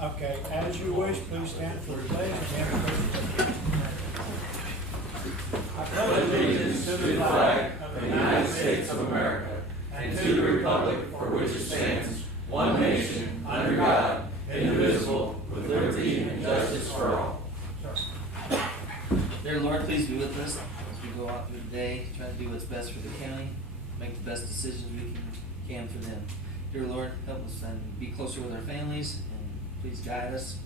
Okay, as you wish, please stand for the pledge and I pledge allegiance to the flag of the United States of America and to the republic for which it stands, one nation, under God, indivisible, with liberty and justice for all. Dear Lord, please be with us as we go out through the day, try to do what's best for the county, make the best decisions we can for them. Dear Lord, help us and be closer with our families, and please guide us,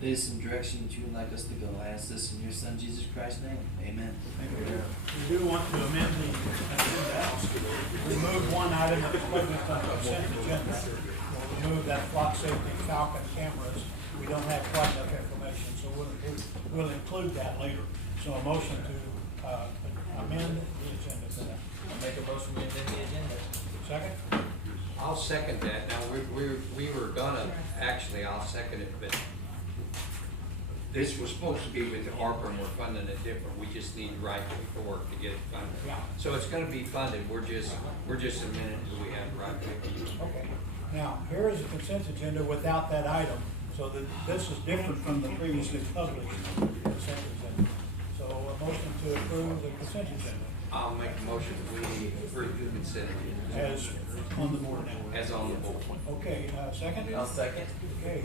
lead us in the direction that you would like us to go. I ask this in your Son, Jesus Christ's name. Amen. Thank you. We do want to amend the agenda. Remove one item of equipment on the consent agenda. We'll remove that flock safety Falcon cameras. We don't have quite enough information, so we'll include that later. So a motion to amend the agenda for that. I'll make a motion to amend the agenda. Second? I'll second that. Now, we were gonna, actually, I'll second it, but this was supposed to be with the ARPA and we're funding it different. We just need to write the paperwork to get it funded. Yeah. So it's gonna be funded. We're just a minute until we have the right paperwork. Okay. Now, here is a consent agenda without that item, so that this is different from the previously published consent agenda. So a motion to approve the consent agenda I'll make a motion that we approve the consent agenda as on the board now. as on the board. Okay, second? I'll second. Okay,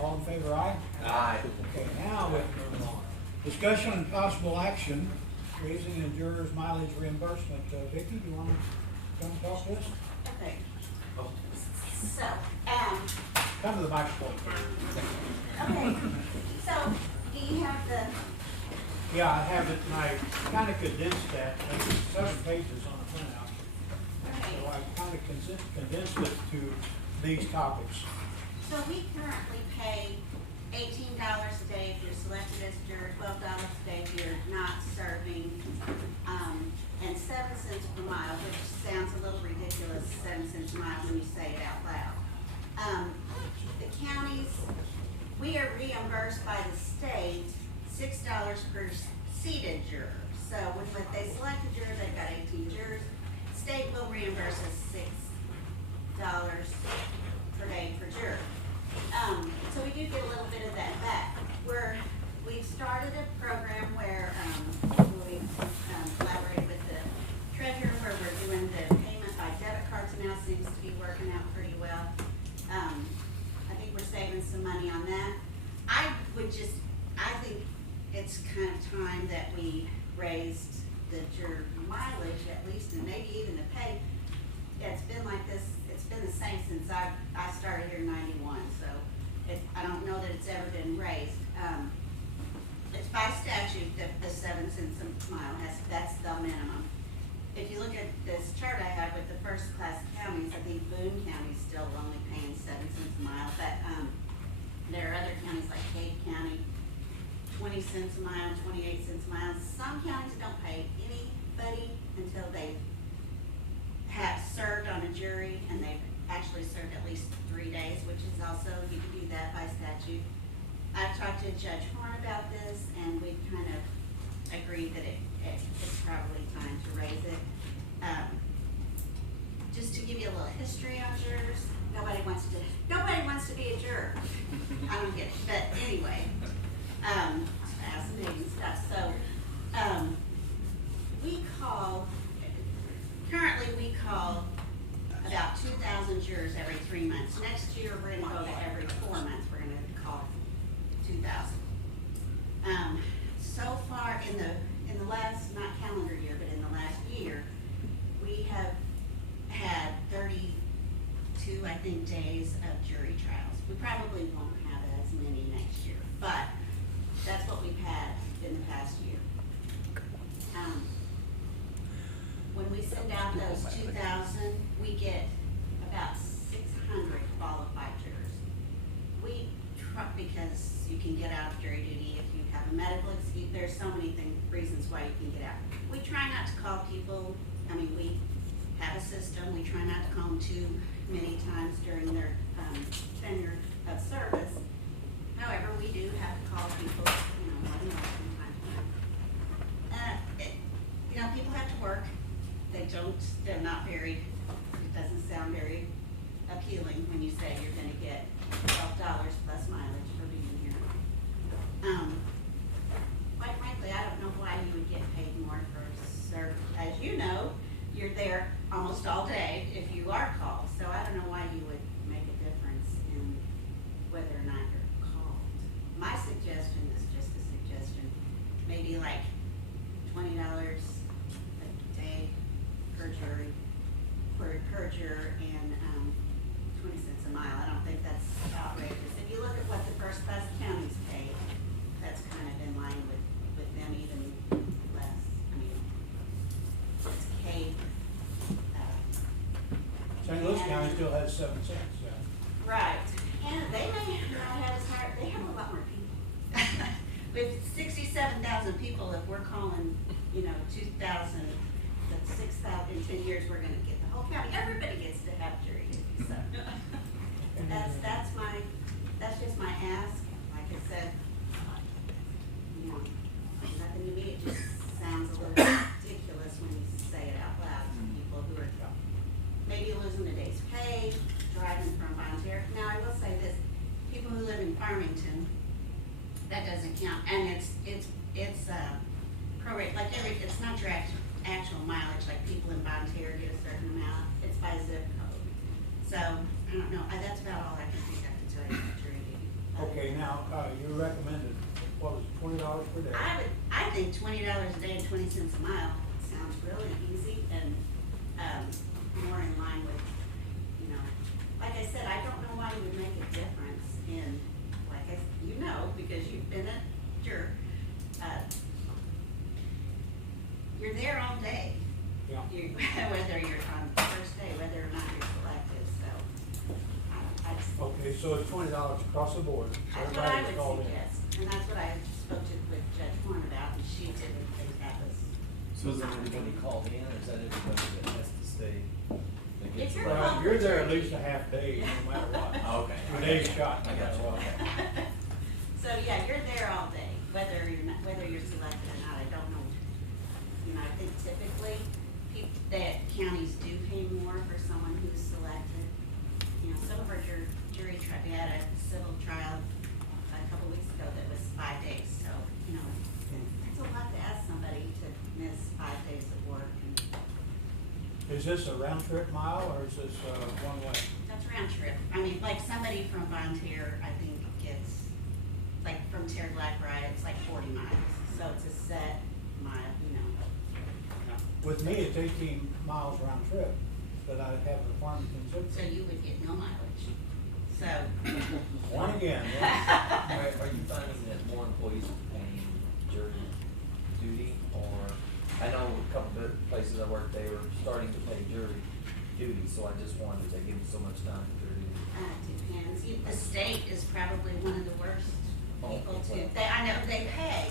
all in favor, aye? Aye. Okay, now we can move on. Discussion and possible action, raising the jurors' mileage reimbursement. Vicki, do you want to come talk to us? Okay, Oh, so, Come to the microphone. okay, so, do you have the, Yeah, I have it, and I kind of condensed that, it's 7 pages on the printout. okay, So I kind of condensed it to these topics. so we currently pay $18 a day if you're selected as a juror, $12 a day if you're not serving, and 7 cents per mile, which sounds a little ridiculous, 7 cents a mile when you say it out loud. The counties, we are reimbursed by the state $6 per seated juror. So when they select a juror, they've got 18 jurors, state will reimburse us $6 per day per juror. So we do get a little bit of that back. We've started a program where we've collaborated with the treasurer where we're doing the payment by debit cards now. Seems to be working out pretty well. I think we're saving some money on that. I think it's kind of time that we raised the juror mileage at least, and maybe even the pay. Yeah, it's been like this, it's been the same since I started here in '91, so I don't know that it's ever been raised. It's by statute that the 7 cents a mile that's the minimum. If you look at this chart I have with the first class counties, I think Boone County is still only paying 7 cents a mile, but there are other counties like Cade County, 20 cents a mile, 28 cents a mile. Some counties don't pay anybody until they have served on a jury and they've actually served at least 3 days, which is also, you can do that by statute. I've talked to Judge Horn about this and we've kind of agreed that it's probably time to raise it. Just to give you a little history on jurors, nobody wants to be a juror. I don't get it, but anyway, fascinating stuff. So, currently we call about 2,000 jurors every 3 months. Next year, we're gonna go to every 4 months, we're gonna call 2,000. So far in the last, not calendar year, but in the last year, we have had 32, I think, days of jury trials. We probably won't have as many next year, but that's what we've had in the past year. When we send out those 2,000, we get about 600 qualified jurors. We try, because you can get out of jury duty if you have a medical excuse. There's so many reasons why you can get out. We try not to call people. I mean, we have a system. We try not to call them too many times during their tenure of service. However, we do have to call people, more than once from time to time. People have to work. They're not very, it doesn't sound very appealing when you say you're gonna get $12 plus mileage for being here. Quite frankly, I don't know why you would get paid more for serve. As you know, you're there almost all day if you are called, so I don't know why you would make a difference in whether or not you're called. My suggestion is just a suggestion, maybe like $20 a day per jury, per juror, and 20 cents a mile. I don't think that's outrageous. If you look at what the first class counties pay, that's kind of in line with them, even less. I mean, it's paid. St. Louis County still has 7 cents, yeah. Right, and they may not have as hard, they have a lot more people. With 67,000 people, if we're calling, 2,000, that's 6,000, in 10 years, we're gonna get the whole county, everybody gets to have jury duty, so. That's just my ask, like I said, nothing to me, it just sounds a little ridiculous when you say it out loud to people who are maybe losing a day's pay, driving from volunteer. Now, I will say this, people who live in Farmington, that doesn't count, and it's prorate, like it's not your actual mileage, like people in volunteer get a certain amount, it's by zip code. So, I don't know, that's about all I can think I can tell you about jury duty. Okay, now, you recommended, what was it, $20 per day? I think $20 a day and 20 cents a mile sounds really easy and, more in line with, like I said, I don't know why you would make a difference in, because you've been a juror. You're there all day. Yeah. Whether you're on the first day, whether or not you're selected, so I just. Okay, so it's $20 across the board. So That's what I everybody's would called in. suggest, and that's what I spoke with Judge Horn about, and she didn't think that was. So is that everybody called in, or is that everybody that has to stay? that gets If you're elected? Well, you're there at least a half day, no matter what. Oh, okay. Your day's shot, no I got matter you, what. okay. So, yeah, you're there all day, whether you're selected or not, I don't know. I think typically, that counties do pay more for someone who's selected. Some of our jury trial, we had a civil trial a couple weeks ago that was 5 days, so, that's a lot to ask somebody to miss 5 days of work. And Is this a round trip mile or is this one way? that's round trip. I mean, like somebody from Vontier, I think gets, like from Terre Black-Rye, it's like 40 miles, so it's a set mile, With me, it's 18 miles round trip that I have the Farmington zip. So you would get no mileage. So, One again, yeah. Are you finding that more employees are paying jury duty, or, I know a couple of places I work, they were starting to pay jury duty, so I just wondered, they give them so much time for jury duty. depends. The state is probably one of the worst people to, I know they pay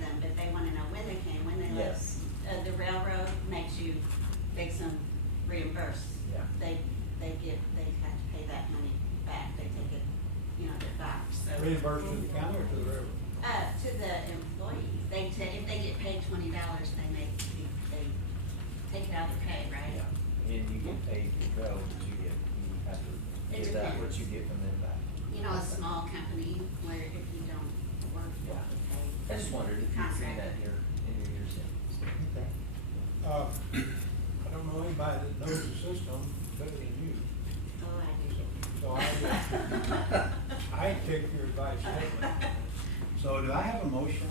them, but they wanna know when they came, when they left. Yes. The railroad makes them reimburse. Yeah. They have to pay that money back, they take it, their back, so. Reimbursed to the county or to the railroad? To the employees, if they get paid $20, they take it out of their pay, right? Yeah, and you get paid to go, but you have to It give that what depends. you get from them back. A small company where if you don't work, you have to pay. I just wondered if you've seen that Contract. in your years in. Okay. I don't know anybody that knows the system better than you. Oh, I do. So I take your advice totally. So do I have a motion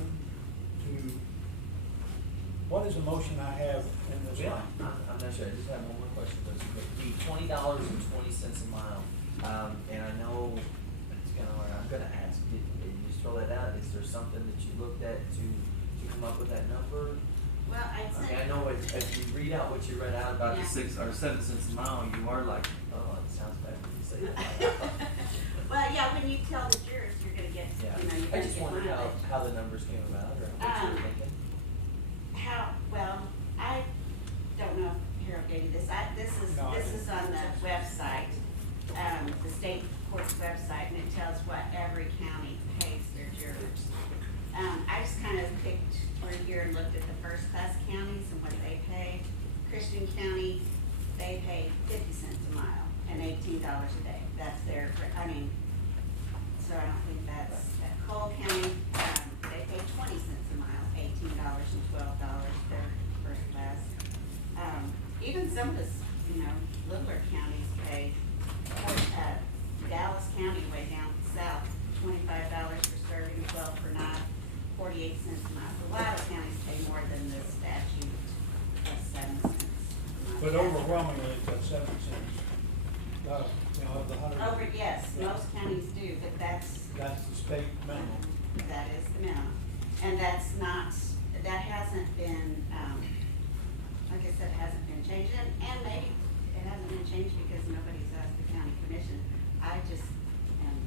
to, what is the motion I have in this Yeah, line? I'm not sure, I just have one more question, but the $20.20 a mile, and I know, it's kind of what I'm gonna ask, did you just throw that out, is there something that you looked at to come up with that number? Well, I'd I say. mean, I know if you read out what you read out about the Yeah. 6 or 7 cents a mile, you are like, oh, it sounds bad when you say that. Well, yeah, when you tell the jurors, you're gonna get, Yeah, you're I gonna just get wondered mileage. how the numbers came about, or what you were thinking. I don't know if Harold gave you this, No, I this didn't. is on the website, the state court's website, and it tells what every county pays their jurors. I just kind of picked through here and looked at the first class counties and what they pay. Christian County, they pay 50 cents a mile. and $18 a day. That's their, I mean, so I don't think that's, Cole County, they pay 20 cents a mile, $18 and $12, they're first class. Even some of the, littler counties pay, Dallas County way down south, $25 for serving, 12 for not, 48 cents a mile. So a lot of counties pay more than the statute of 7 cents. But overwhelmingly, it's at 7 cents. Of the 100. Yes, Yeah. most counties do, but that's That's the state minimum. that is the minimum. And that's not, that hasn't been, like I said, it hasn't been changed, and maybe it hasn't been changed because nobody's asked the county commission. I just am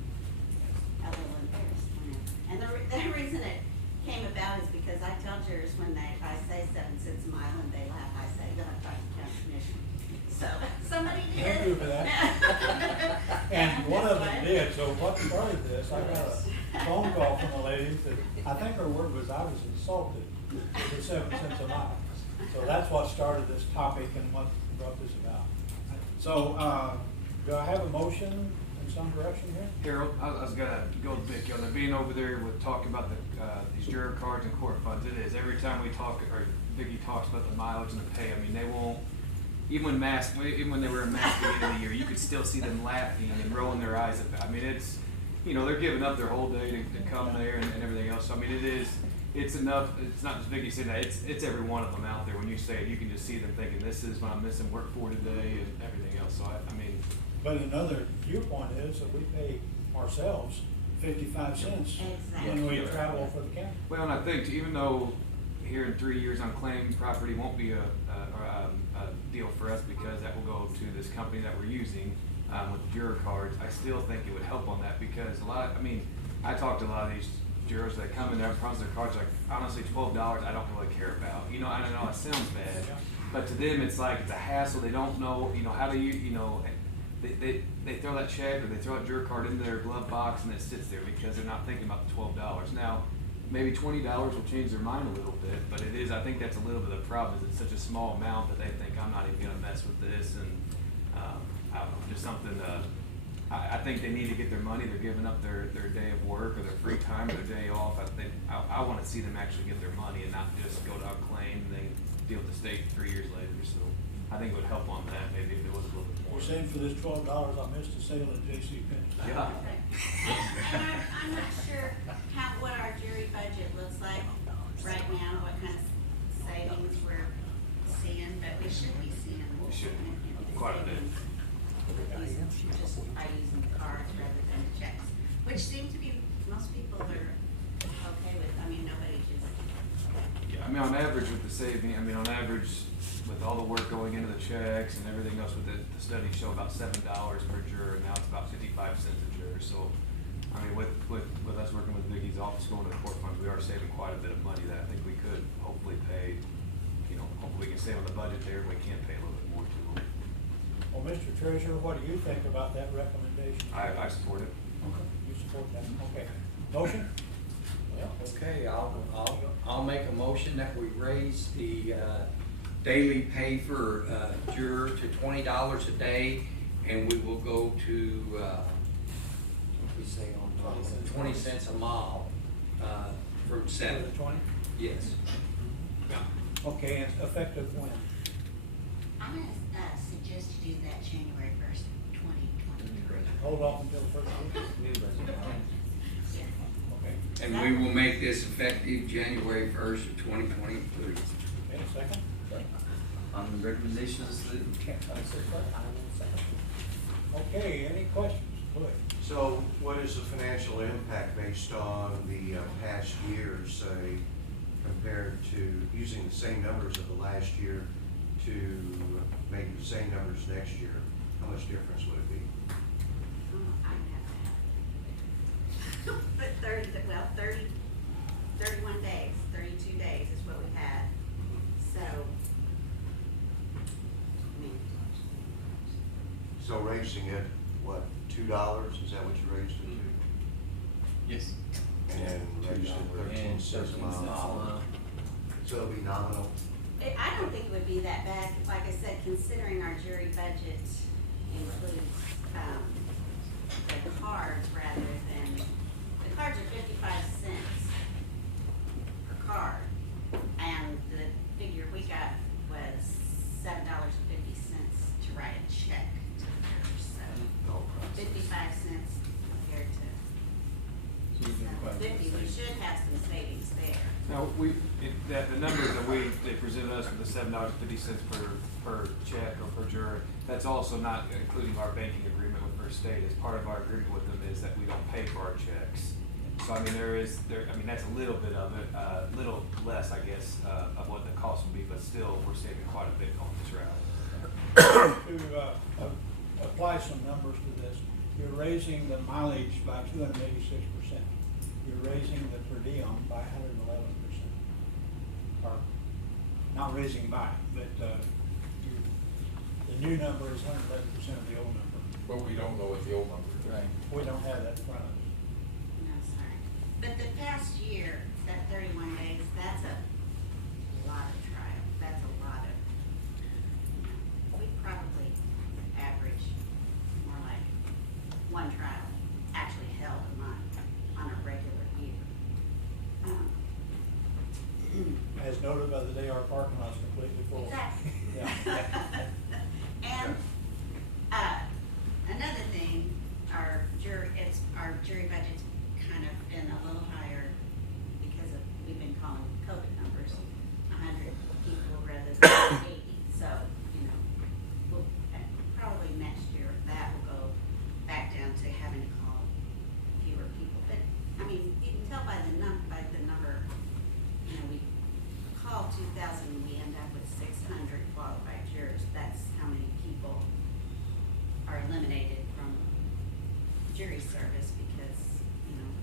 a little embarrassed. And the reason it came about is because I tell jurors when I say 7 cents a mile and they laugh, I say, you'll have to talk to the county commission. So, somebody did. Thank you for that. And one of them did, so what started this, I got a phone call from a lady that, I think her word was, I was insulted for 7 cents a mile. So that's what started this topic and what brought this about. So, do I have a motion in some direction here? Harold, I was gonna go with Vic, being over there with talking about these juror cards and court funds, it is, every time we talk, or Vicky talks about the mileage and the pay, I mean, they won't, even when they were in mask at the end of the year, you could still see them laughing and rolling their eyes at, I mean, it's, they're giving up their whole day to come there and everything else, so I mean, it's enough, it's not just Vicky saying that, it's every one of them out there, when you say it, you can just see them thinking, this is what I'm missing work for today and everything else, so I mean. But another viewpoint is that we pay ourselves 55 cents when we Exactly. travel for the county. Well, and I think even though here in 3 years unclaimed property won't be a deal for us because that will go to this company that we're using with juror cards, I still think it would help on that because I talk to a lot of these jurors that come in there and promise their cards like, honestly, $12 I don't really care about. I don't know, it sounds bad, but to them it's like, it's a hassle, they don't know, how do they throw that check or they throw that juror card into their glove box and it sits there because they're not thinking about the $12. Now, maybe $20 will change their mind a little bit, but I think that's a little bit of the problem, is it's such a small amount that they think, I'm not even gonna mess with this, and, I don't know, just something, I think they need to get their money, they're giving up their day of work or their free time or their day off, I wanna see them actually get their money and not just go to unclaimed and then deal with the state 3 years later, so I think it would help on that, maybe if it was a little bit more. We're saying for this $12, I missed a sale at J.C. Penney. Yeah. And I'm not sure what our jury budget looks like right now, what kind of savings we're seeing, but we should be seeing. We should, quite a bit. Just by using the cards rather than the checks, which seem to be, most people are okay with, nobody just. Yeah, on average with the saving, on average with all the work going into the checks and everything else, with the studies show about $7 per juror, and now it's about 55 cents a juror. So, with us working with Vicky's office going to the court funds, we are saving quite a bit of money that I think we could hopefully pay. Hopefully we can save on the budget there, and we can pay a little bit more to them. Well, Mr. Treasurer, what do you think about that recommendation? I support it. Okay, you support that, okay. Motion? Okay, I'll make a motion that we raise the daily pay for juror to $20 a day, and we will go to, what we say on 20 cents a mile from 7. For the 20? Yes. Okay, and effective when? I'm gonna suggest you do that January 1st, 2023. Hold off until the first week? Okay. And we will make this effective January 1st of 2023. Okay, second? On the recommendation of the Okay, any questions? Go ahead. So what is the financial impact based on the past years, say, compared to using the same numbers of the last year to maybe the same numbers next year? How much difference would it be? I'd have to have it. But 31 days, 32 days is what we had. So, So raising it, what, $2? Is that what you raised it to? Yes. And then raised it 13 cents a mile? So it'll be nominal? I don't think it would be that bad, like I said, considering our jury budget includes, the cards rather than, the cards are 55 cents per card. And the figure we got was $7.50 to write a check to the church, so 55 cents compared to 50, we should have some savings there. Now, the numbers that they presented us with the $7.50 per check or per juror, that's also not including our banking agreement with First State. As part of our agreement with them is that we don't pay for our checks. So I mean, that's a little bit of it, little less, I guess, of what the cost would be, but still, we're saving quite a bit on this route. To apply some numbers to this, you're raising the mileage by 286%. You're raising the per diem by 111%. Or, not raising by, but, the new number is 111% of the old number. But we don't know what the old number is. Right. We don't have that in front of us. No, sorry. But the past year, that 31 days, that's a lot of trial. That's a lot of, we probably average more like one trial actually held a month on a regular year. As noted by the day, our parking lot's completely full. Exactly. Yeah. And, another thing, our jury budget's kind of been a little higher because of, we've been calling COVID numbers, 100 people rather than 80. So, we'll, probably next year, that will go back down to having to call fewer people. But, I mean, you can tell by the number, we call 2,000, we end up with 600 qualified jurors. That's how many people are eliminated from jury service because,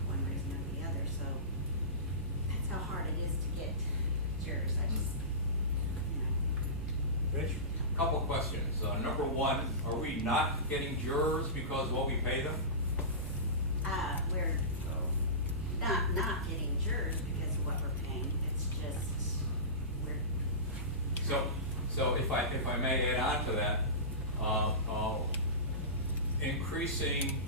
one reason or the other. So that's how hard it is to get jurors. I just, Rich? Couple questions. Number one, are we not getting jurors because of what we pay them? We're not getting jurors because of what we're paying. It's just, So if I may add on to that, increasing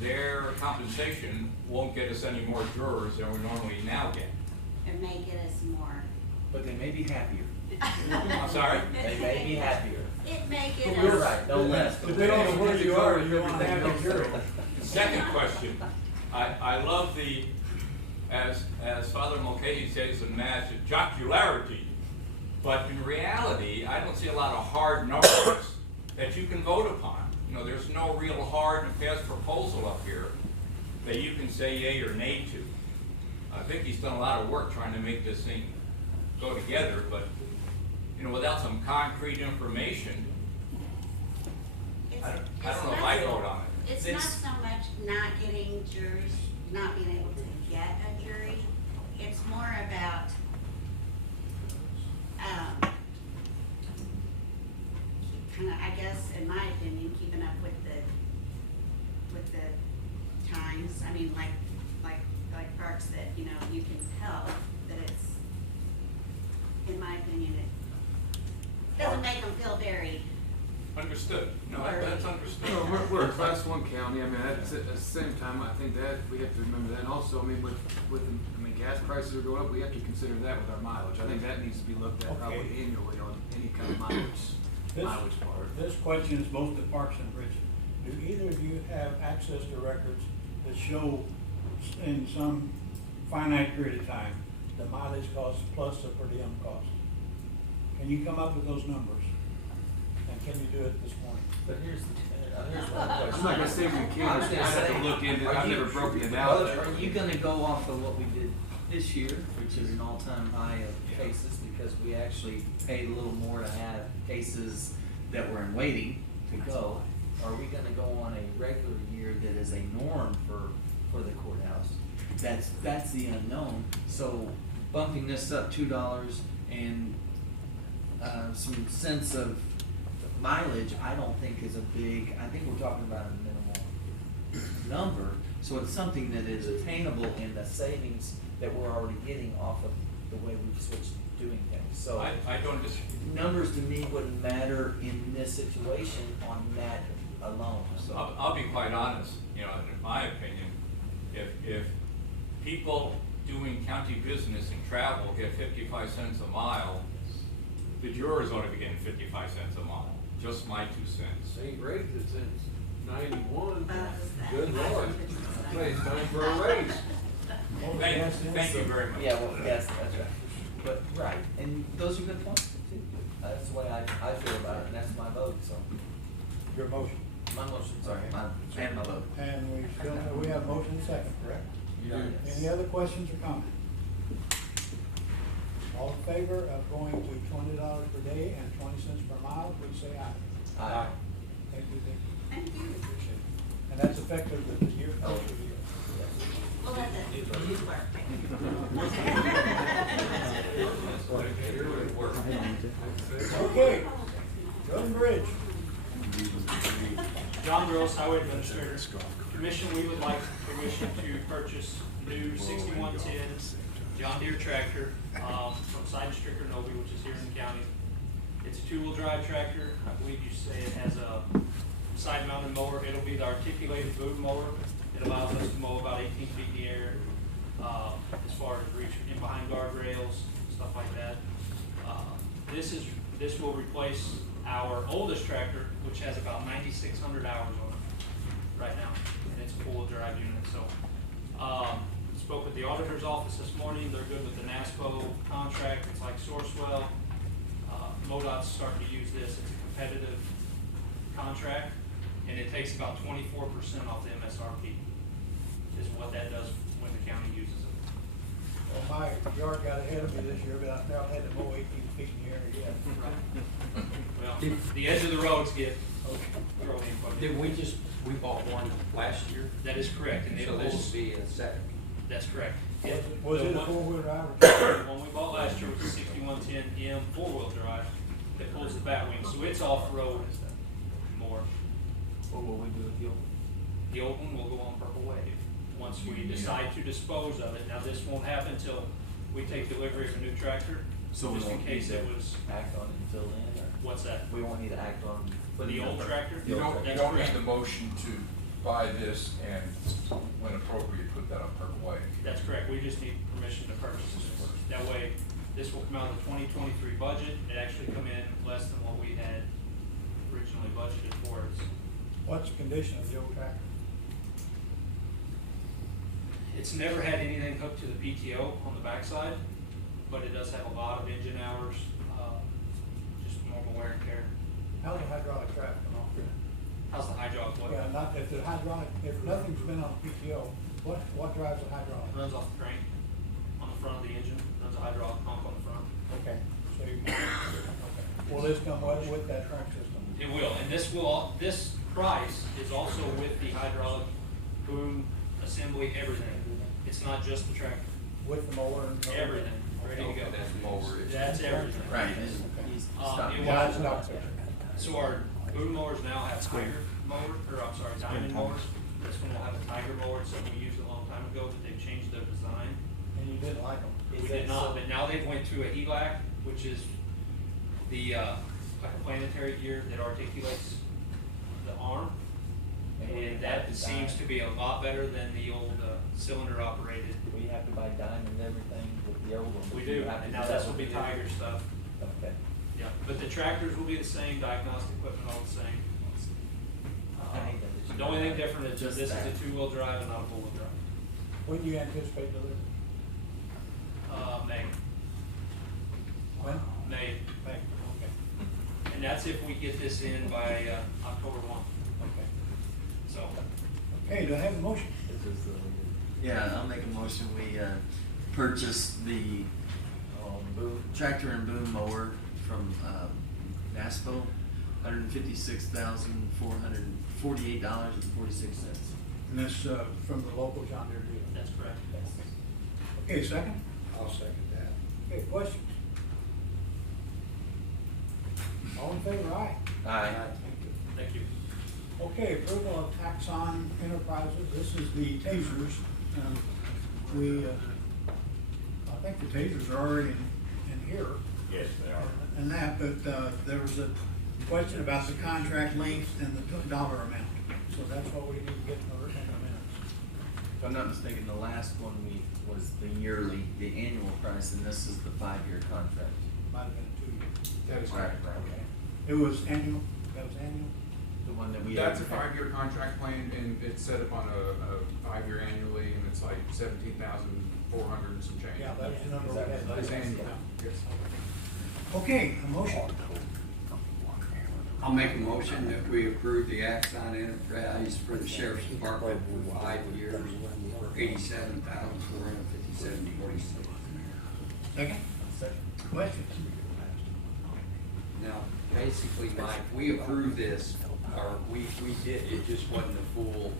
their compensation won't get us any more jurors than we normally now get. it may get us more. But they may be happier. I'm sorry? They may be happier. It may get us. You're right, no less. Depending on where you are, you want to have a jury. Second question, I love the, as Father Mulcahy says in Mass, jocularity. But in reality, I don't see a lot of hard numbers that you can vote upon. There's no real hard and fast proposal up here that you can say yay or nay to. Vicky's done a lot of work trying to make this thing go together, but, without some concrete information, I don't know if I vote on it. It's not so much not getting jurors, not being able to get a jury. It's more about, kind of, I guess, in my opinion, keeping up with the times. I mean, like Park said, you can tell that it's, in my opinion, it doesn't make them feel very. Understood. No, that's understood. We're a class 1 county. I mean, at the same time, I think that we have to remember that. And also, with gas prices are going up, we have to consider that with our mileage. I think that needs to be looked at probably Okay. annually on any kind of mileage part. This question is both to Parks and Bridget. Do either of you have access to records that show in some finite period of time the mileage cost plus the per diem cost? Can you come up with those numbers? And can you do it this morning? But here's one I'm question. not gonna say we I was can't. I gonna have say, to look into it. are I've you- never broken it out. Are you gonna go off of what we did this year, which is an all-time high of cases, because we actually paid a little more to have cases that were in waiting to go? Are we gonna go on a regular year that is a norm for the courthouse? That's the unknown. So bumping this up $2 and some sense of mileage, I don't think is a big, I think we're talking about a minimal number. So it's something that is attainable in the savings that we're already getting off of the way we've switched to doing things. So I don't disagree. numbers to me wouldn't matter in this situation on that alone, so. I'll be quite honest, you know, in my opinion, if people doing county business and travel get 55 cents a mile, the jurors ought to be getting 55 cents a mile, just my 2 cents. Ain't raised it since 91. Uh, Good Lord. Say it's time for a raise. Thank you very much. Yeah, well, yes, that's right. But, right, and those are good points too. That's the way I feel about it, and that's my vote, so. Your motion. My motion, sorry, and my vote. And we have motion second, correct? You do. Any other questions or comments? All in favor of going to $20 per day and 20 cents per mile, please say aye. Aye. Thank you, Vicki. Thank you. Appreciate it. And that's effective with the year, Oh. first of the year. Well, that's it. Okay, Road and Bridge. John Gross, Highway Administrator. Commission, we would like permission to purchase new 6110 John Deere tractor from Side Stricker Novi, which is here in the county. It's a two-wheel drive tractor. I believe you say it has a side-mounted mower. It'll be the articulated boom mower. It allows us to mow about 18 feet in the air, as far as reach in behind guardrails, stuff like that. This will replace our oldest tractor, which has about 9,600 hours on it right now, and it's a full drive unit. So, spoke with the auditor's office this morning. They're good with the NASPO contract. It's like Sourcewell. MoDOT's starting to use this. It's a competitive contract, and it takes about 24% off the MSRP. Is what that does when the county uses it. Well, my yard got ahead of me this year, but I've now had to mow 18 feet in the air again. Well, the edge of the roads get thrown in quite a bit. Did we bought one last year? That is correct, and it So this pulls, will be a second. that's correct. Was The it a one- four-wheel drive? The one we bought last year was a 6110M four-wheel drive that pulls the bat wing, so it's off-road more. What will we do with you? The old one will go on Purple Wave, once we decide to dispose of it. Now, this won't happen until we take delivery of a new tractor, So we just in won't case need it to was, act on it until then, or? what's that? We won't need to act on. The old tractor? You don't That's need correct. the motion to buy this and when appropriate, put that on Purple Wave. That's correct, we just need permission to purchase this. That way, this will come out of the 2023 budget, it actually come in less than what we had originally budgeted for it. What's the condition of the old tractor? It's never had anything hooked to the PTO on the backside, but it does have a lot of engine hours, just normal wear and tear. How's the hydraulic traffic come off? How's the hydraulic look? Yeah, not, if the hydraulic, if nothing's been on the PTO, what drives the hydraulic? Runs off the crank on the front of the engine, runs a hydraulic pump on the front. Okay, so you, okay. Will this come with that trunk system? It will, and this price is also with the hydraulic boom assembly, everything. It's not just the tractor, With the mower and? everything, ready to go. Okay, that's mower. That's everything. Right, and he's stopped. it Yeah, was- it's not there. So our boom mowers now have Tiger mower, or I'm sorry, Diamond mowers. This one will have a Tiger mower, it's something we used a long time ago, but they've changed their design. And you didn't like them? We did not, but now they've went to a HELAC, which is the, like a planetary gear that articulates the arm. And that seems to be a lot better than the old cylinder operated. We have to buy diamond everything with the old one. We do, and now this will be Tiger stuff. Okay. Yeah, but the tractors will be the same, diagnostic equipment all the same. The only thing different is Just this is that. a two-wheel drive and not a four-wheel drive. When do you anticipate delivery? May, When? May, Thank you, okay, and that's if we get this in by, October 1, okay. so. Okay, do I have a motion? Yeah, I'll make a motion, we, purchase the, boom, tractor and boom mower from, NASPO, $156,448.46. And that's, from the local John Deere dealer? That's correct. Okay, second? I'll second that. Okay, questions? All in favor, aye? Aye. Thank you. Thank you. Okay, approval of Taxon Enterprises, this is the tasers. I think the tasers are already in here. Yes, they are. And that, but there was a question about the contract length and the dollar amount. So that's what we need to get in the minutes. If I'm not mistaken, the last one was the yearly, the annual price, and this is the 5-year contract. Might have been 2 years. That is correct. Okay. It was annual, that was annual? The one that we. That's a 5-year contract plan, and it's set up on a 5-year annually, and it's like 17,400 and some change. Yeah, that's the number we had. It's annual, yes. Okay, a motion. I'll make a motion that we approve the Axon Enterprise for the Sheriff's Department for 5 years, for $87,457.46. Second? Questions? Now, basically, Mike, we approved this, or we did, it just wasn't the full,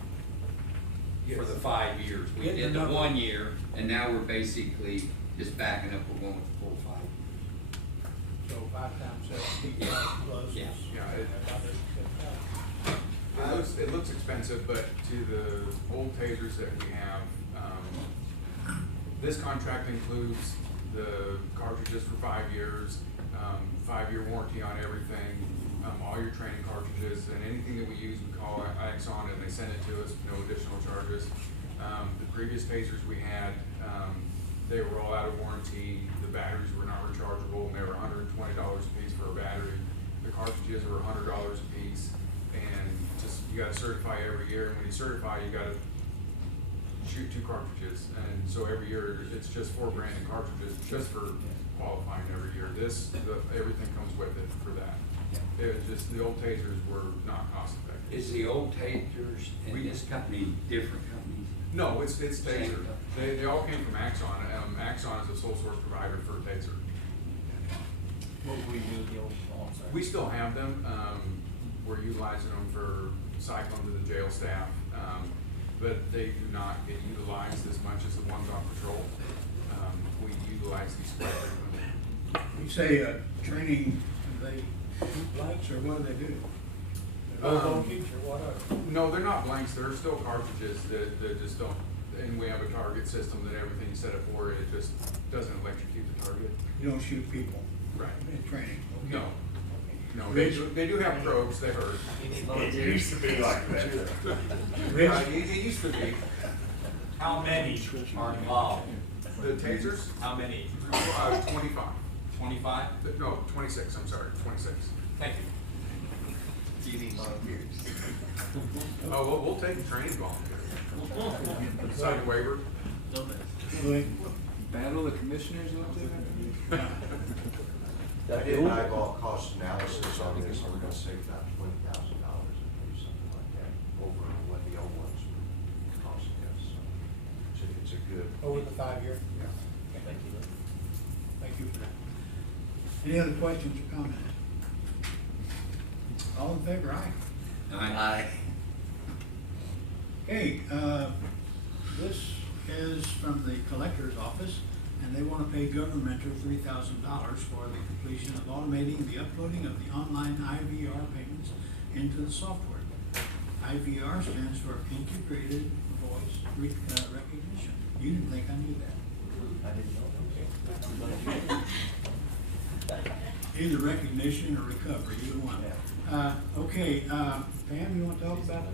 for the 5 years. We Getting did the the number. 1 year, and now we're basically just backing up, we're going with the full 5 years. So 5 times 17 plus. Yeah. Yeah, it looks expensive, but to the old tasers that we have, this contract includes the cartridges for 5 years, 5-year warranty on everything, all your training cartridges, and anything that we use, we call Axon, and they send it to us, no additional charges. The previous tasers we had, they were all out of warranty, the batteries were not rechargeable, and they were $120 a piece for a battery. The cartridges were $100 a piece, and just, you gotta certify every year, and when you certify, you gotta shoot 2 cartridges, and so every year, it's just 4 grand in cartridges, just for qualifying every year. Everything comes with it for that. It was just, the old tasers were not cost effective. Is the old tasers and this company different companies? No, it's taser. They all came from Axon. Axon is a sole source provider for taser. What we do, the old, oh, I'm sorry. We still have them. We're utilizing them for cycling to the jail staff, but they do not get utilized as much as the ones on patrol. We utilize these quite frequently. You say, training, they shoot blanks, or what do they do? They go voltage or whatever? No, they're not blanks. They're still cartridges that just don't, and we have a target system that everything you set up for, it just doesn't electrocute the target. You don't shoot people Right. in training? Okay. No. Okay. No, they do have probes, they hurt. It used to be like that. Rich? It used to be. How many are involved? The tasers, How many? 25. 25? No, 26, I'm sorry, 26. Thank you. Do you need volunteers? Oh, we'll take a training volunteer. Sign a waiver. Louis? Battle of the Commissioners out there? I did an eyeball cost analysis on this, and we're gonna save about $20,000 or something like that over what the old ones were costing us. So it's a good. Over the 5-year? Yeah. Thank you. Thank you for that. Any other questions or comments? All in favor, aye? Aye. Okay, this is from the collector's office, and they want to pay governmental $3,000 for the completion of automating the uploading of the online IVR payments into the software. IVR stands for Integrated Voice Recognition. You didn't think I knew that. I didn't know Either recognition or recovery, either one. Okay, Pam, you want to talk about it?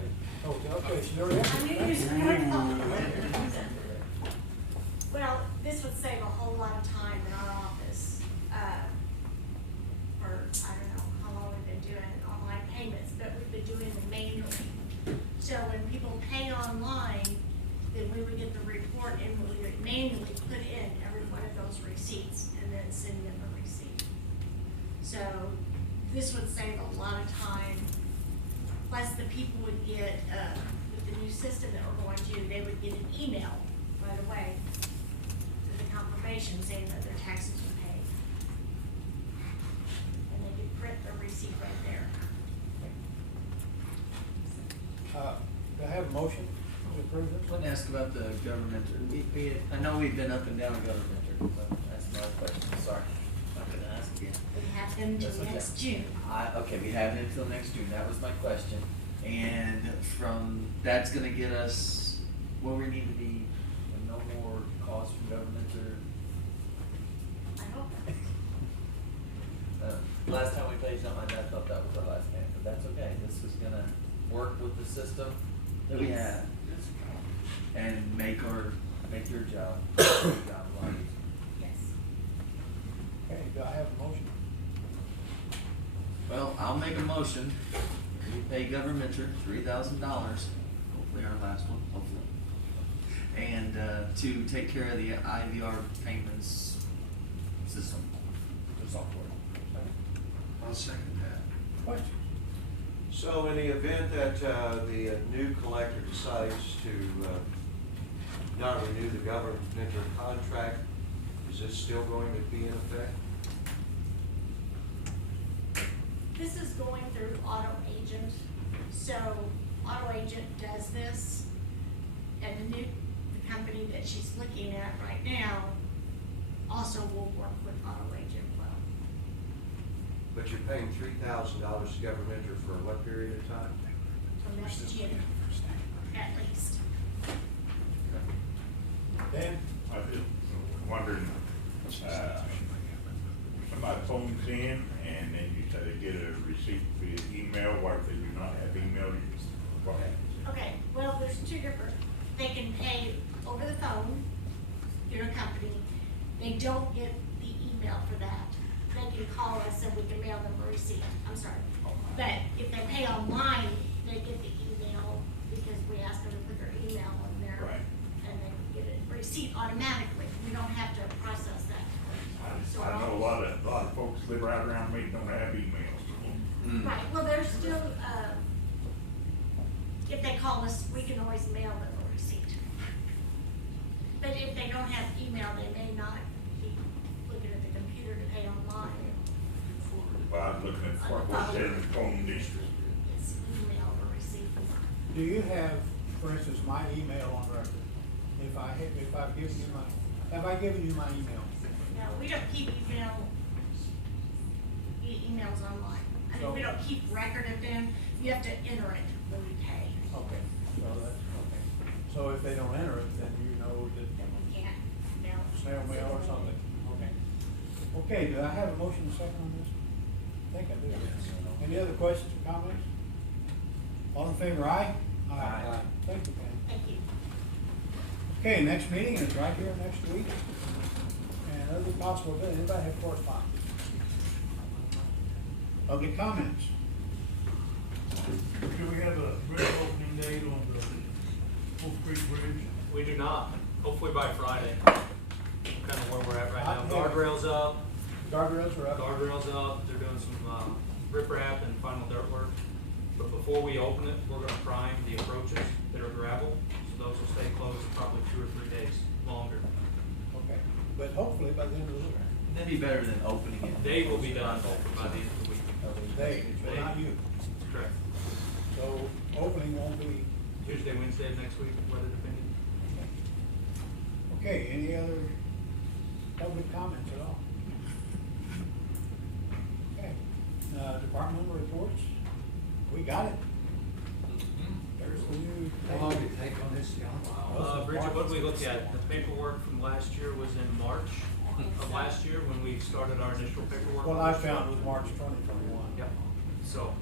Oh, okay, Sherry. Well, this would save a whole lot of time in our office, for, I don't know how long we've been doing online payments, but we've been doing them manually. So when people pay online, then we would get the report and we would manually put in every one of those receipts and then send them a receipt. So this would save a lot of time. Plus the people would get, with the new system that we're going to, they would get an email right away with the confirmation saying that their taxes were paid. And they could print the receipt right there. Do I have a motion to approve I this? want to ask about the governmental. I know we've been up and down governmental, but that's my question, sorry. I'm gonna ask again. We have them That's till okay. next June. Okay, we have it until next June, that was my question. And from, that's gonna get us where we need to be, and no more cost from government or, I hope. Last time we paid something like that, I thought that was our last payment, but that's okay. This is gonna work with the system that we Yes. have and make your job a lot easier. Yes. Okay, do I have a motion? Well, I'll make a motion. We pay Governmentor $3,000, hopefully our last one, hopefully. And, to take care of the IVR payments system, the software. I'll second that. Question? So in the event that the new collector decides to not renew the governmental contract, is this still going to be in effect? This is going through Auto Agent, so Auto Agent does this, and the company that she's looking at right now also will work with Auto Agent well. But you're paying $3,000 to governmental for what period of time? From next June, at least. Dan? I just wondering, somebody phones in and then you say they get a receipt via email, what if they do not have email? What happens? Okay, well, there's two different, they can pay over the phone through a company. They don't get the email for that. They can call us and we can mail them a receipt, I'm sorry. But if they pay online, they get the email because we ask them to put their email in there. Right. And they get a receipt automatically. We don't have to process that. So I know a lot of folks live right around me don't have emails. Right, well, there's still, if they call us, we can always mail them a receipt. But if they don't have email, they may not be looking at the computer to pay online. Well, I was looking at what's in the phone district. It's email or receipt. Do you have, for instance, my email on record? If I've given you have I given you my email? No, we don't keep emails online. I mean, we don't keep record of them. You have to enter it when we pay. Okay, so that's, okay. So if they don't enter it, then you know that Then we can't mail. snail mail or something, okay. Okay, do I have a motion second on this? I think I do. Any other questions or comments? All in favor, aye? Aye. Thank you, Pam. Thank you. Okay, next meeting is right here next week. And other possible, anybody have correspondence? Public comments? Do we have a bridge opening date on the Wolf Creek Bridge? We do not, hopefully by Friday, kind of where we're at right now. Guardrails up, Guardrails are up? guardrails up, they're doing some, riprap and final dirt work. But before we open it, we're gonna prime the approaches that are gravel, so those will stay closed probably 2 or 3 days longer. Okay, but hopefully by the end of the week. That'd be better than opening it. They will be done hopefully by the end of the week. They, but not you. Correct. So opening won't be, Tuesday, Wednesday of next week, weather depending. okay, any other public comments at all? Okay, departmental reports, we got it. There's the new. How long did it take on this, John? Bridget, what did we look at? The paperwork from last year was in March of last year when we started our initial paperwork. What I found was March 2021. Yep, so,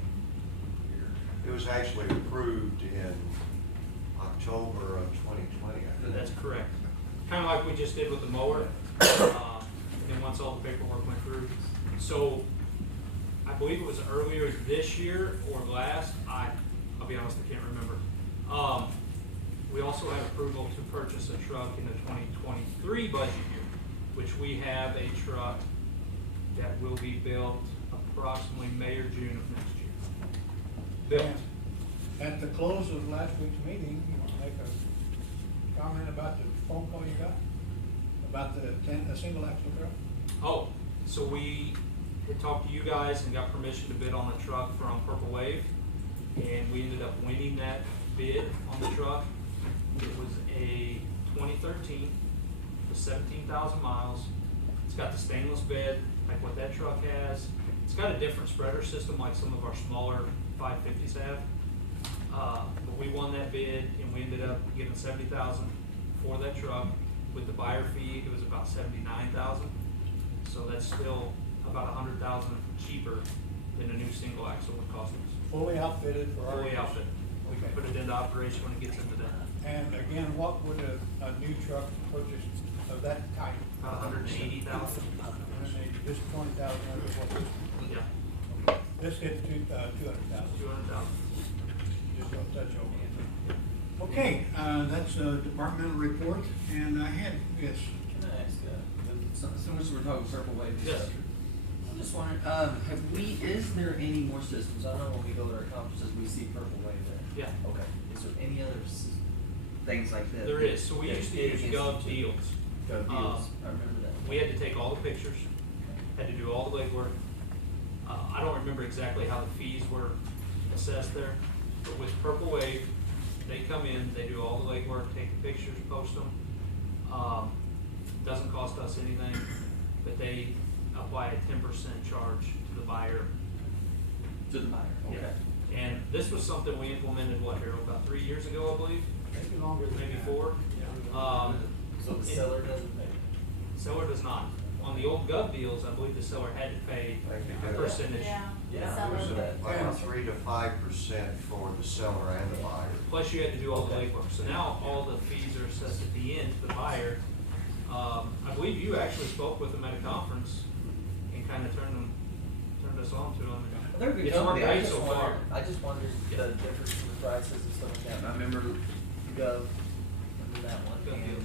It was actually approved in October of 2020, I think. that's correct. Kind of like we just did with the mower. And then once all the paperwork went through. So, I believe it was earlier this year or last, I'll be honest, I can't remember. We also have approval to purchase a truck in the 2023 budget year, which we have a truck that will be built approximately May or June of next year. Built. At the close of last week's meeting, you want to make a comment about the phone call you got? About the single axle truck? Oh, so we had talked to you guys and got permission to bid on a truck from Purple Wave, and we ended up winning that bid on the truck. It was a 2013, with 17,000 miles. It's got the stainless bed, like what that truck has. It's got a different spreader system like some of our smaller 550s have. But we won that bid and we ended up getting 70,000 for that truck. With the buyer fee, it was about 79,000. So that's still about $100,000 cheaper than a new single axle would cost us. Fully outfitted for our. Fully outfit. We can put it into operation when it gets into that. And again, what would a new truck purchase of that type? About $180,000. Just 20,000 under what this. Yeah, This hits 200,000. 200,000. Just don't touch over it. Okay, that's a departmental report, and I had, yes, Can I ask, so much we're talking Purple Wave and Yes. stuff. I'm just wondering, is there any more systems? I know when we go to our conferences, we see Purple Wave there. Yeah. Okay, is there any other things like that? There is. So we used to use Gov Deals. Gov Deals, I remember that. We had to take all the pictures, had to do all the legwork. I don't remember exactly how the fees were assessed there, but with Purple Wave, they come in, they do all the legwork, take the pictures, post them. Doesn't cost us anything, but they apply a 10% charge to the buyer. To the buyer, okay. Yeah. And this was something we implemented, what, Harold, about 3 years ago, I believe? maybe longer than Maybe that. 4. So the seller doesn't pay? Seller does not. On the old Gov Deals, I believe the seller had to pay a percentage. Yeah. Yeah, Seller. There's that. like 3 to 5% for the seller and the buyer. Plus you had to do all the legwork. So now all the fees are assessed at the end to the buyer. I believe you actually spoke with them at a conference and kind of turned us on to them. They're a good It's worked company. great so far. I just wondered the difference in the prices and stuff like that. And I remember Gov, remember that one, Gov Deals,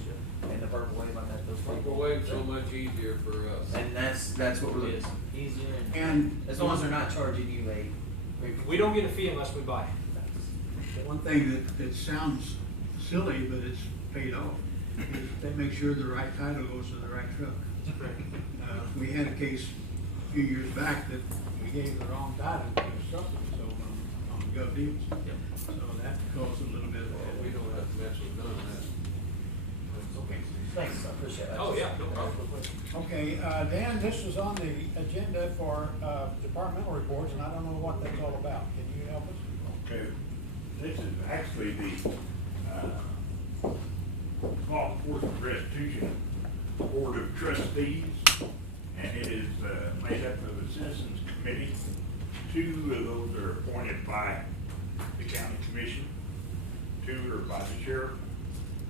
and the Purple Wave, I met those people. Purple Wave's so much easier for us. And that's what we're It is. easier And as long as they're not charging you a. We don't get a fee unless we buy. one thing that sounds silly, but it's paid off, is they make sure the right title goes to the right truck. We had a case a few years back that we gave the wrong title to the truck that was sold on Gov Deals. So that caused a little bit of. We don't have to mess with none of that. Okay. Thanks, I appreciate it. Oh, yeah, no problem. Okay, Dan, this is on the agenda for departmental reports, and I don't know what that's all about. Can you help us? Okay, this is actually the, Law Enforcement Restitution Board of Trustees, and it is, made up of a citizens committee. 2 of those are appointed by the county commission, 2 are by the sheriff,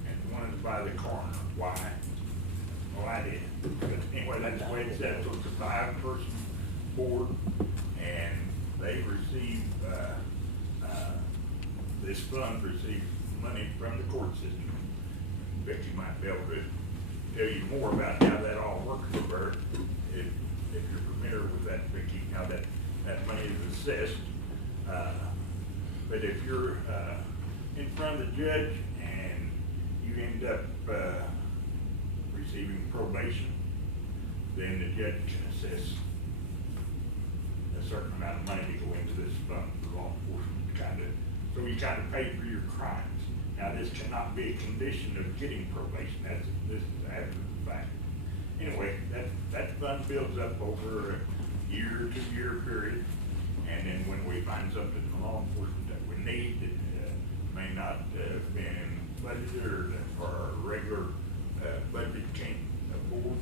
and 1 is by the coroner. Why? Well, I did. But anyway, that's the way it's set, so it's a 5-person board, and they receive, this fund receives money from the court system. Becky might be able to tell you more about how that all works for her, if you're familiar with that, Becky, how that money is assessed. But if you're, in front of the judge and you end up, receiving probation, then the judge can assess a certain amount of money to go into this fund for law enforcement, so you kind of pay for your crimes. Now, this cannot be a condition of getting probation. This is after the fact. Anyway, that fund builds up over a 1 to 2 year period, and then when we find something in law enforcement that we need that may not have been budgeted or our regular budget can't afford,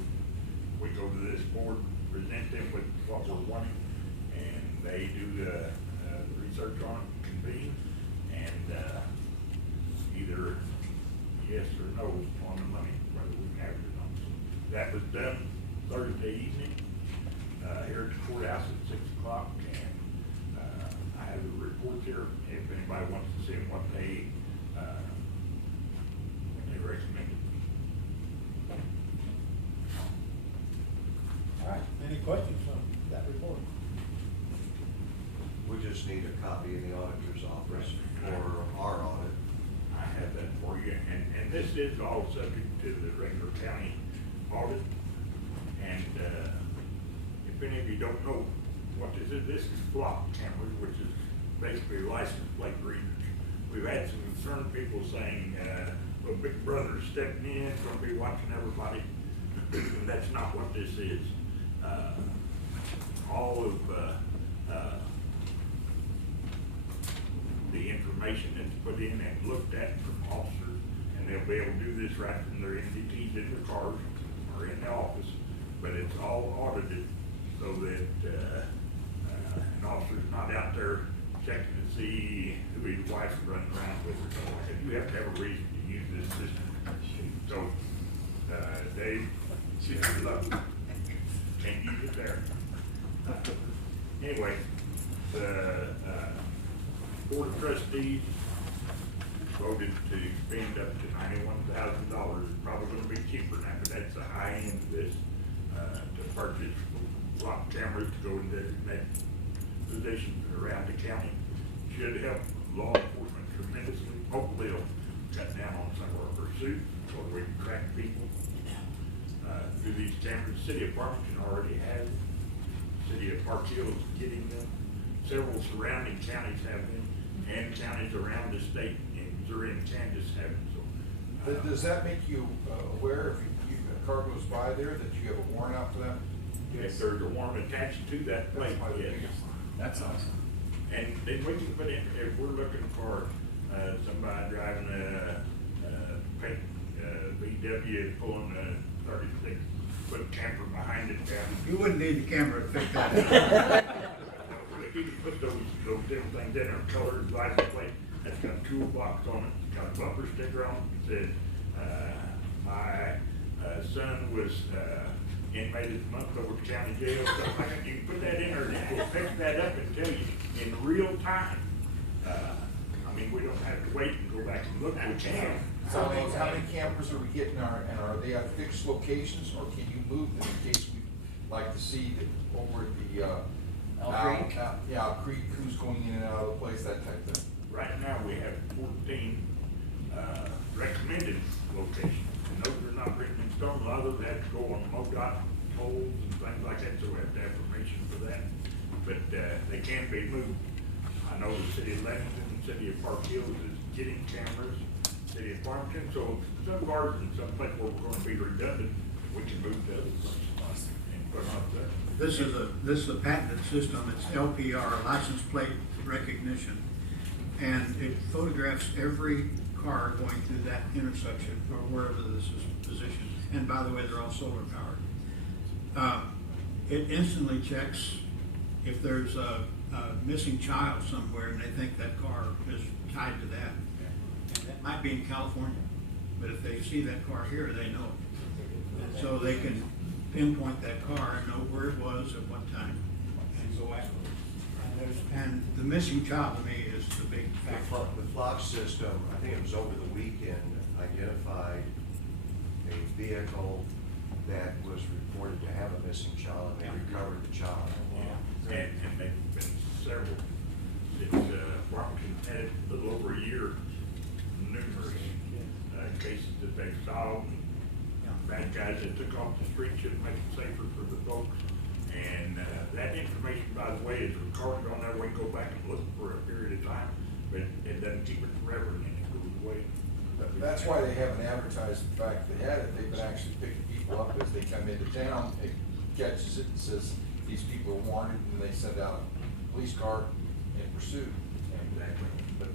we go to this board, present them with what we're wanting, and they do the research on it, convene, and either yes or no on the money, whether we can have it or not. So that was done Thursday evening, here at the courthouse at 6 o'clock, and I have the report here if anybody wants to see what they recommended. All right, any questions on that report? We just need a copy in the auditor's office for our audit. I have that for you, and this is all subject to the regular county audit. And if any of you don't know what this is flock cameras, which is basically license plate readers. We've had some concerned people saying, well, Big Brother's stepping in, gonna be watching everybody. That's not what this is. All of the information that's put in and looked at from officers, and they'll be able to do this right from their NDTs in their cars or in the office, but it's all audited so that, an officer's not out there checking to see who his wife's running around with or something like that. You have to have a reason to use this system. So, Dave, see if you love it. Can't use it there. Anyway, the, Board of Trustees voted to spend up to $91,000. It's probably gonna be cheaper now, but that's the high end of this, to purchase lock cameras to go in designated positions around the county. Should help law enforcement tremendously. Hopefully it'll cut down on some of our pursuits, so we can track people. Through these cameras, the city of Farmington already has it. City of Park Hill is getting them. Several surrounding counties have them, and counties around the state in Missouri and Kansas have them, so. Does that make you aware if a car goes by there that you have a warrant out for that? If there's a warrant attached to that plate, yes. That's awesome. And then we can put in, if we're looking for, somebody driving a pink, VW pulling a 36-foot camper behind it down. You wouldn't need the camera to pick that up. You can put those different things in there, colors, license plate, that's got a toolbox on it, it's got a bumper sticker on it, it says, my, son was, inmated a month over at county jail, stuff like that. You can put that in there, and it will pick that up and tell you in real time. I mean, we don't have to wait and go back and look, we can. So how many cameras are we getting, and are they at fixed locations, or can you move them in case we'd like to see that over at the, Creek? Yeah, Creek, who's going in and out of the place, that type of thing? Right now, we have 14, recommended locations, and those are not written in stone. A lot of those have to go on MoDOT poles and things like that, so we have to have permission for that. But, they can be moved. I know the city of Lexington, the city of Park Hills is getting cameras, city of Farmington, so some cars and some places where we're gonna be redundant, we can move to other places and put on that. This is a patented system. It's LPR, license plate recognition. And it photographs every car going through that intersection or wherever this is positioned. And by the way, they're all solar powered. It instantly checks if there's a missing child somewhere and they think that car is tied to that. And that might be in California, but if they see that car here, they know it. And so they can pinpoint that car and know where it was at what time and go after it. And the missing child to me is the big factor. The Flock system, I think it was over the weekend, identified a vehicle that was reported to have a missing child, and they recovered the child. Yeah. And they've been several, since, Farmington had it a little over a year, numerous, cases that they've solved. Bad guys that took off the street should make it safer for the folks. And, that information, by the way, is recorded on there. We can go back and look for a period of time, but it doesn't keep it forever, and then it goes away. That's why they haven't advertised the fact they had it. They've been actually picking people up as they come into town. It catches it and says, these people are wanted, and they send out a police car in pursuit. Exactly. But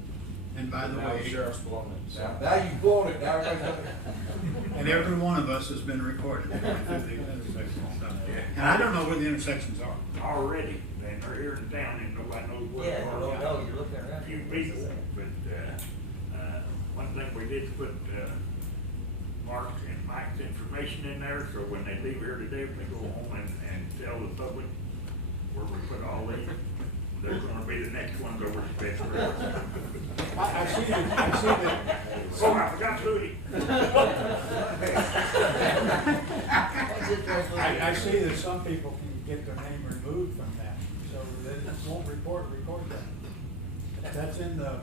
And by the way, Sheriff's blown it. Now you've blown it, now everybody's gonna. and every one of us has been recorded going through these intersections. And I don't know where the intersections are. already, and they're here in town, and nobody knows where Yeah, they you are. don't know, you're looking around. A few people, but, one thing we did put, Mark and Mike's information in there, so when they leave here today, if they go home and tell the public where we put all these, they're gonna be the next ones over the best. I see that. Oh, I forgot Louis. I see that some people can get their name removed from that, so that it won't record that. That's in the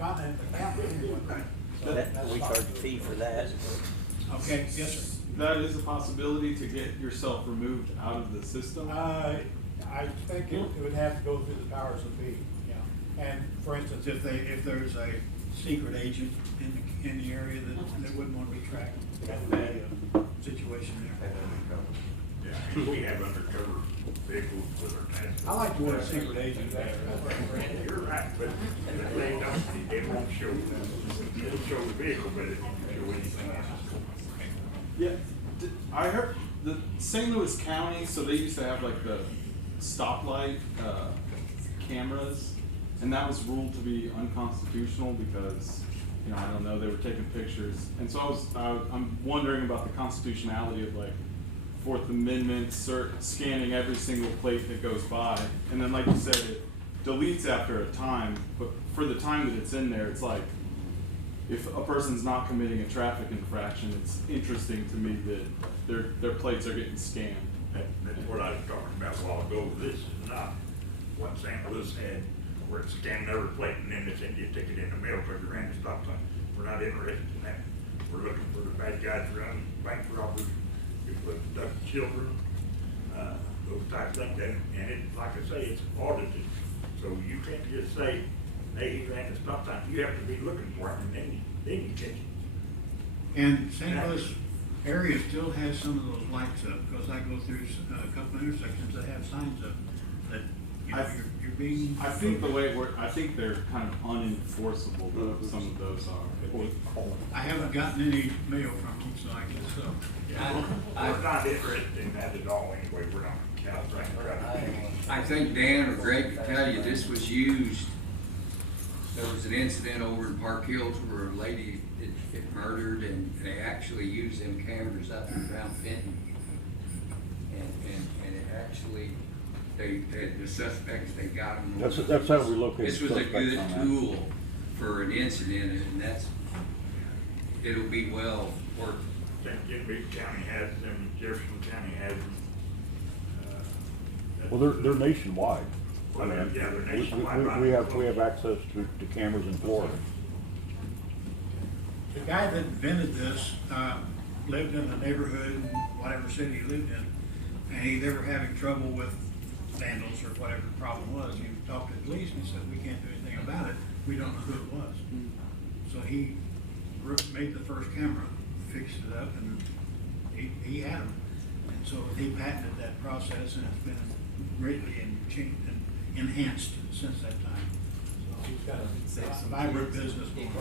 count anyway. So that's We charge a fee for that. Okay, yes, sir. That is a possibility to get yourself removed out of the system. I think it would have to go through the powers that be, yeah. And for instance, if there's a secret agent in the area that wouldn't want to be tracked, that would be a situation there. And undercover. Yeah, we have undercover vehicles with our task. I like the word secret agent better. You're right, but they don't, it won't show, it'll show the vehicle, but it won't show anything else. Yeah, I the St. Louis County, so they used to have like the stoplight cameras, and that was ruled to be unconstitutional because, you know, I don't know, they were taking pictures. And so I'm wondering about the constitutionality of like Fourth Amendment, scanning every single plate that goes by. And then like you said, it deletes after a time, but for the time that it's in there, it's like, if a person's not committing a traffic infraction, it's interesting to me that their plates are getting scanned. That's what I was talking about a while ago. This is not what St. Louis had, where it's scanning every plate and then they send you a ticket in the mail because you ran the stop sign. We're not interested in that. We're looking for the bad guys running bank robbers, people that abduct children, those type of things. And it, like I say, it's audited. So you can't just say, hey, he ran the stop sign. You have to be looking for him and then you catch him. And St. Louis area still has some of those lights up, because I go through a couple of intersections that have signs up that, you know, you're being. I think the way it works, I think they're kind of unenforceable, though, some of those are. I haven't gotten any mail from them, so I guess so. Yeah, we're not interested in that at all anyway. We're not trying to I think Dan or Greg can tell you, this was used, there was an incident over in Park Hills where a lady it murdered, and they actually used them cameras up and around Fenton. And it actually, the suspects, they got them. That's how we located This was a suspects good on that. tool for an incident, and it'll be well worth it. St. Genevieve County has them, Jefferson County has them. Well, they're nationwide. Well, I mean, yeah, they're nationwide. we have access to cameras in Florida. The guy that invented this, lived in the neighborhood in whatever city he lived in, and they were having trouble with vandals or whatever the problem was. He talked to the police and he said, we can't do anything about it. We don't know who it was. So he made the first camera, fixed it up, and he had them. And so he patented that process, and it's been greatly enhanced since that time. So he's got a vibrant business going on.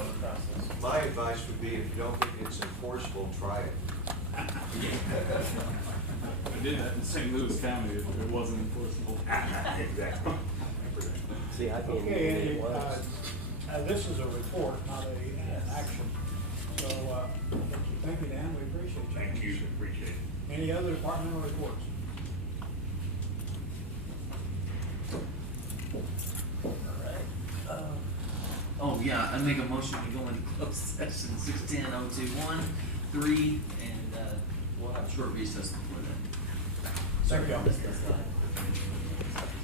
My advice would be, if you don't think it's enforceable, try it. I did that in St. Louis County, it wasn't enforceable. Exactly. See, I can't Okay, this is a report, not an action. So, thank you, Dan, we appreciate you. Thank you, appreciate it. Any other departmental reports? Oh, yeah, I make a motion to go into closed session 610-021-3, and we'll have a short recess before that. Thank you. That's